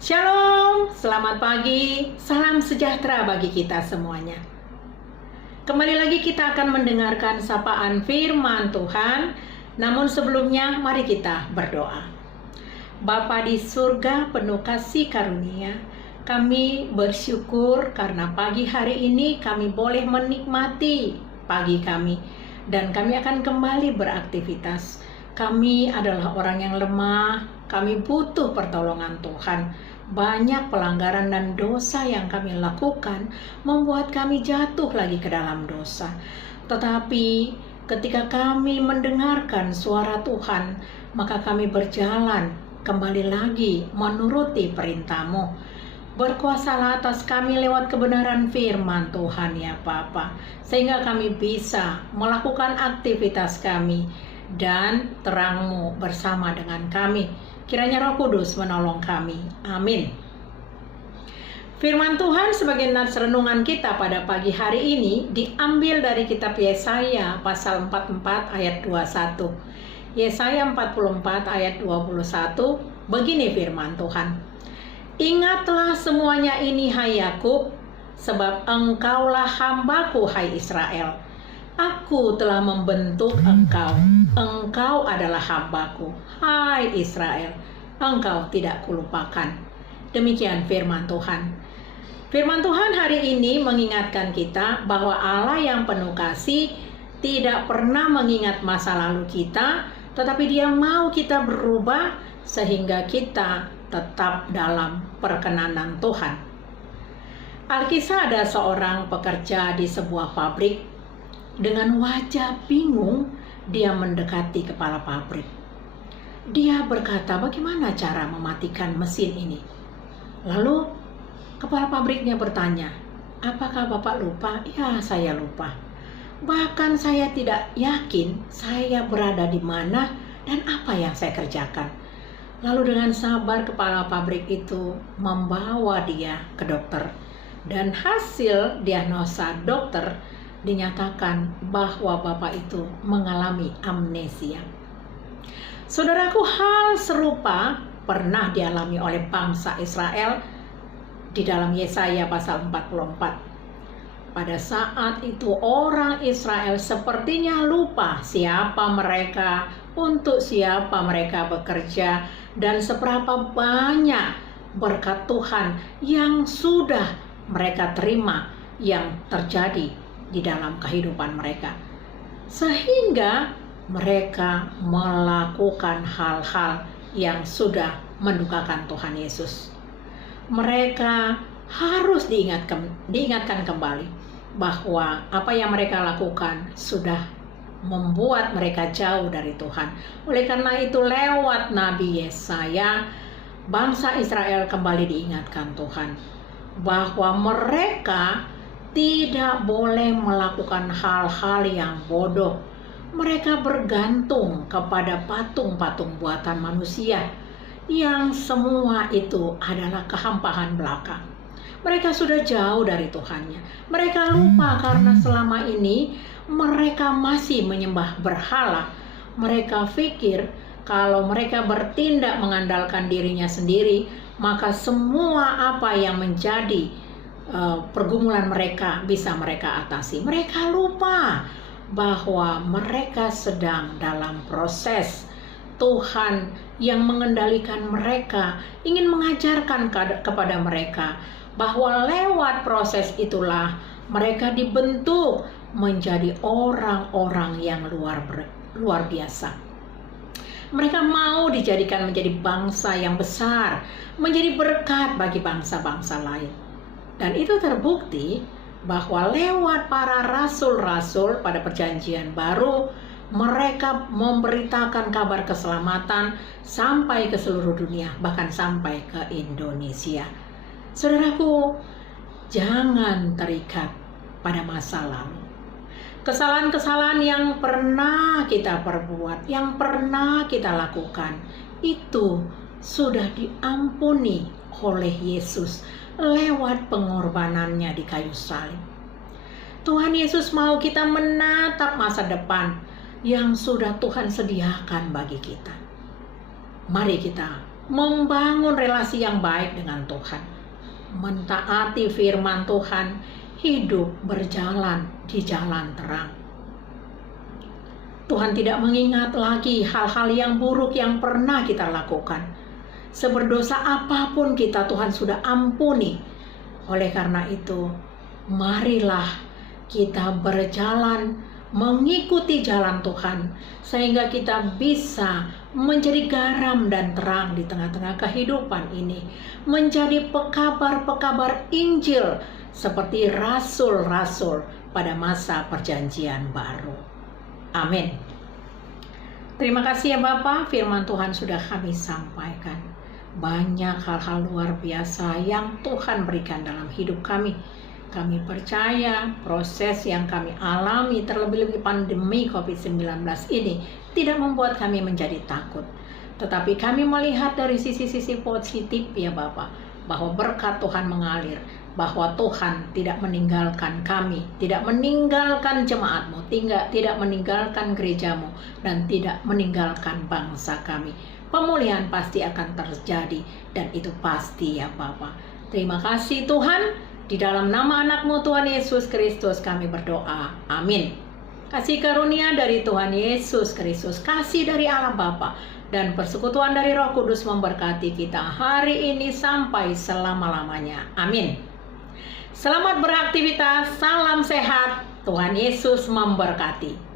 Shalom, selamat pagi, salam sejahtera bagi kita semuanya. Kembali lagi kita akan mendengarkan sapaan firman Tuhan. Namun sebelumnya mari kita berdoa. Bapa di surga penuh kasih karunia, kami bersyukur karena pagi hari ini kami boleh menikmati pagi kami. Dan kami akan kembali beraktivitas. Kami adalah orang yang lemah, kami butuh pertolongan Tuhan. Banyak pelanggaran dan dosa yang kami lakukan membuat kami jatuh lagi ke dalam dosa. Tetapi ketika kami mendengarkan suara Tuhan, maka kami berjalan kembali lagi menuruti perintah-Mu. Berkuasalah atas kami lewat kebenaran firman Tuhan ya Bapa, sehingga kami bisa melakukan aktivitas kami dan terang-Mu bersama dengan kami. Kiranya Roh Kudus menolong kami. Amin. Firman Tuhan sebagai nats renungan kita pada pagi hari ini diambil dari kitab Yesaya pasal 44 ayat 21. Yesaya 44 ayat 21, begini firman Tuhan. Ingatlah semuanya ini hai Yakub, sebab engkaulah hambaku hai Israel. Aku telah membentuk engkau, engkau adalah hambaku, hai Israel, engkau tidak kulupakan. Demikian firman Tuhan. Firman Tuhan hari ini mengingatkan kita bahwa Allah yang penuh kasih tidak pernah mengingat masa lalu kita, tetapi Dia mau kita berubah sehingga kita tetap dalam perkenanan Tuhan. Alkisah ada seorang pekerja di sebuah pabrik. Dengan wajah bingung, dia mendekati kepala pabrik. Dia berkata, bagaimana cara mematikan mesin ini? Lalu, kepala pabriknya bertanya, apakah Bapak lupa? Ya, saya lupa. Bahkan saya tidak yakin saya berada di mana dan apa yang saya kerjakan. Lalu dengan sabar kepala pabrik itu membawa dia ke dokter. Dan hasil diagnosa dokter dinyatakan bahwa Bapak itu mengalami amnesia. Saudaraku, hal serupa pernah dialami oleh bangsa Israel di dalam Yesaya pasal 44. Pada saat itu orang Israel sepertinya lupa siapa mereka, untuk siapa mereka bekerja, dan seberapa banyak berkat Tuhan yang sudah mereka terima yang terjadi di dalam kehidupan mereka, sehingga mereka melakukan hal-hal yang sudah mendukakan Tuhan Yesus. Mereka harus diingatkan kembali bahwa apa yang mereka lakukan sudah membuat mereka jauh dari Tuhan. Oleh karena itu lewat Nabi Yesaya, bangsa Israel kembali diingatkan Tuhan bahwa mereka tidak boleh melakukan hal-hal yang bodoh. Mereka bergantung kepada patung-patung buatan manusia yang semua itu adalah kehampaan belaka. Mereka sudah jauh dari Tuhannya. Mereka lupa karena selama ini mereka masih menyembah berhala. Mereka pikir kalau mereka bertindak mengandalkan dirinya sendiri, maka semua apa yang menjadi pergumulan mereka bisa mereka atasi. Mereka lupa bahwa mereka sedang dalam proses. Tuhan yang mengendalikan mereka ingin mengajarkan kepada mereka bahwa lewat proses itulah mereka dibentuk menjadi orang-orang yang luar biasa. Mereka mau dijadikan menjadi bangsa yang besar, menjadi berkat bagi bangsa-bangsa lain. Dan itu terbukti bahwa lewat para rasul-rasul pada perjanjian baru, mereka memberitakan kabar keselamatan sampai ke seluruh dunia, bahkan sampai ke Indonesia. Saudaraku, jangan terikat pada masa lalu. Kesalahan-kesalahan yang pernah kita perbuat, yang pernah kita lakukan, itu sudah diampuni oleh Yesus lewat pengorbanannya di kayu salib. Tuhan Yesus mau kita menatap masa depan yang sudah Tuhan sediakan bagi kita. Mari kita membangun relasi yang baik dengan Tuhan, mentaati firman Tuhan, hidup berjalan di jalan terang. Tuhan tidak mengingat lagi hal-hal yang buruk yang pernah kita lakukan. Seberdosa apapun kita, Tuhan sudah ampuni. Oleh karena itu, marilah kita berjalan mengikuti jalan Tuhan, sehingga kita bisa menjadi garam dan terang di tengah-tengah kehidupan ini, menjadi pekabar-pekabar Injil seperti rasul-rasul pada masa perjanjian baru. Amin. Terima kasih ya Bapak, firman Tuhan sudah kami sampaikan. Banyak hal-hal luar biasa yang Tuhan berikan dalam hidup kami. Kami percaya proses yang kami alami, terlebih-lebih pandemi COVID-19 ini, tidak membuat kami menjadi takut. Tetapi kami melihat dari sisi-sisi positif ya Bapak, bahwa berkat Tuhan mengalir, bahwa Tuhan tidak meninggalkan kami, tidak meninggalkan jemaat-Mu, tidak meninggalkan gereja-Mu, dan tidak meninggalkan bangsa kami. Pemulihan pasti akan terjadi, dan itu pasti ya Bapak. Terima kasih Tuhan. Di dalam nama anak-Mu Tuhan Yesus Kristus kami berdoa. Amin. Kasih karunia dari Tuhan Yesus Kristus, kasih dari Allah Bapa, dan persekutuan dari Roh Kudus memberkati kita hari ini sampai selama-lamanya. Amin. Selamat beraktivitas, salam sehat, Tuhan Yesus memberkati.